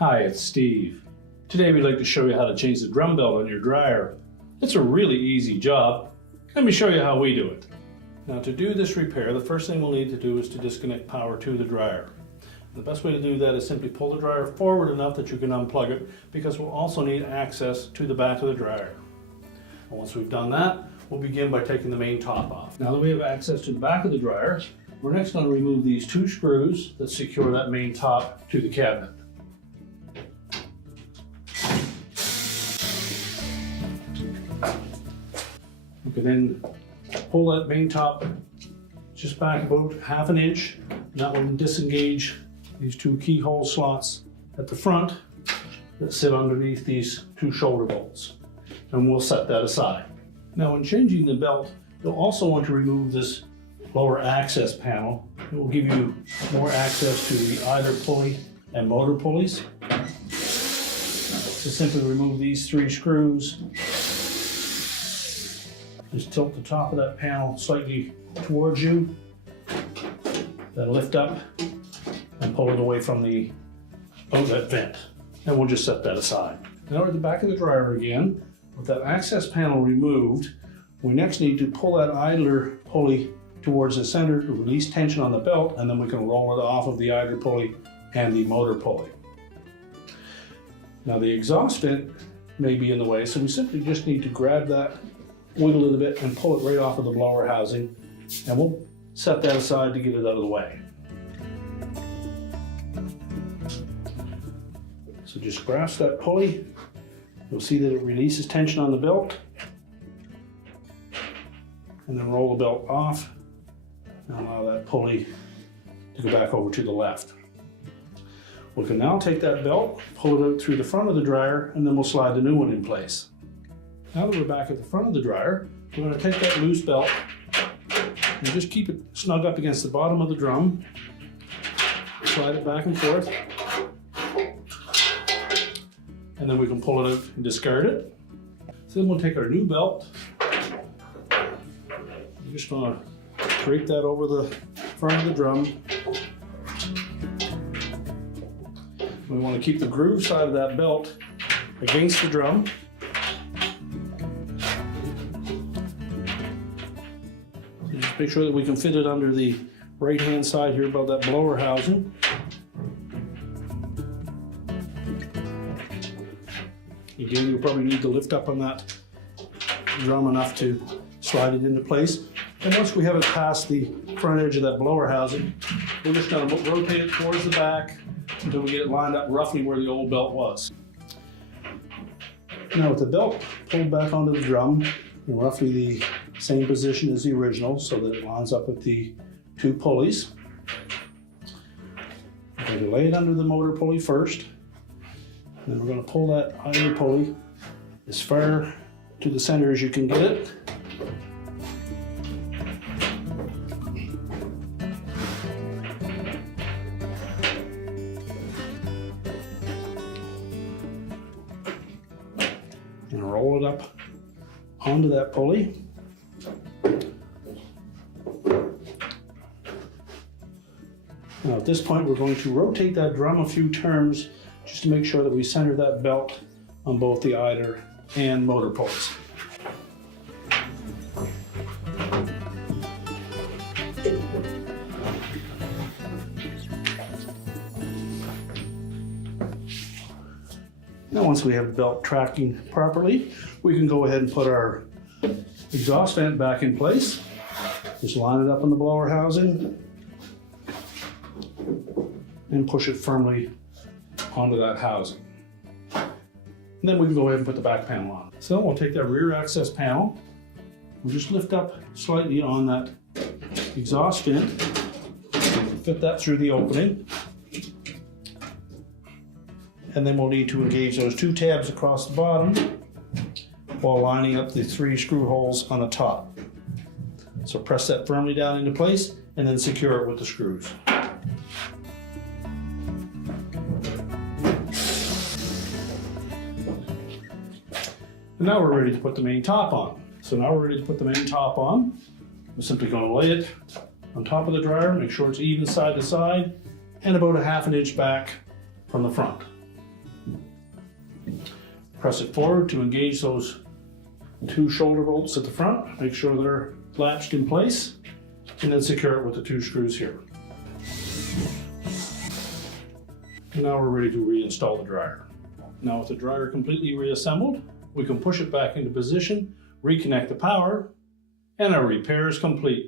Hi, it's Steve. Today we'd like to show you how to change the drum belt on your dryer. It's a really easy job. Let me show you how we do it. Now to do this repair, the first thing we'll need to do is to disconnect power to the dryer. The best way to do that is simply pull the dryer forward enough that you can unplug it, because we'll also need access to the back of the dryer. And once we've done that, we'll begin by taking the main top off. Now that we have access to the back of the dryer, we're next going to remove these two screws that secure that main top to the cabinet. You can then pull that main top just back about ½ an inch. That will disengage these two keyhole slots at the front that sit underneath these two shoulder bolts. And we'll set that aside. Now when changing the belt, you'll also want to remove this lower access panel. It will give you more access to the idler pulley and motor pulleys. To simply remove these three screws, just tilt the top of that panel slightly towards you, then lift up and pull it away from the outlet vent. And we'll just set that aside. Now we're at the back of the dryer again. With that access panel removed, we next need to pull that idler pulley towards the center to release tension on the belt, and then we can roll it off of the idler pulley and the motor pulley. Now the exhaust vent may be in the way, so we simply just need to grab that, wiggle it a bit, and pull it right off of the blower housing, and we'll set that aside to get it out of the way. So just grasp that pulley. You'll see that it releases tension on the belt, and then roll the belt off and allow that pulley to go back over to the left. We can now take that belt, pull it out through the front of the dryer, and then we'll slide the new one in place. Now that we're back at the front of the dryer, we're going to take that loose belt and just keep it snug up against the bottom of the drum. Slide it back and forth. And then we can pull it out and discard it. So then we'll take our new belt. I'm just going to drape that over the front of the drum. We want to keep the groove side of that belt against the drum. Just make sure that we can fit it under the right-hand side here above that blower housing. Again, you'll probably need to lift up on that drum enough to slide it into place. And once we have it past the front edge of that blower housing, we're just going to rotate it towards the back until we get it lined up roughly where the old belt was. Now with the belt pulled back onto the drum in roughly the same position as the original, so that it lines up with the two pulleys, we're going to lay it under the motor pulley first. Then we're going to pull that idler pulley as far to the center as you can get it. And roll it up onto that pulley. Now at this point we're going to rotate that drum a few turns just to make sure that we center that belt on both the idler and motor pulleys. Now once we have the belt tracking properly, we can go ahead and put our exhaust vent back in place. Just line it up on the blower housing and push it firmly onto that housing. And then we can go ahead and put the back panel on. So we'll take that rear access panel, we'll just lift up slightly on that exhaust vent, fit that through the opening, and then we'll need to engage those two tabs across the bottom while lining up the three screw holes on the top. So press that firmly down into place and then secure it with the screws. And now we're ready to put the main top on. So now we're ready to put the main top on. We're simply going to lay it on top of the dryer, make sure it's even side to side, and about ½ an inch back from the front. Press it forward to engage those 2 shoulder bolts at the front. Make sure they're latched in place, and then secure it with the 2 screws here. And now we're ready to reinstall the dryer. Now with the dryer completely reassembled, we can push it back into position, reconnect the power, and our repair is complete.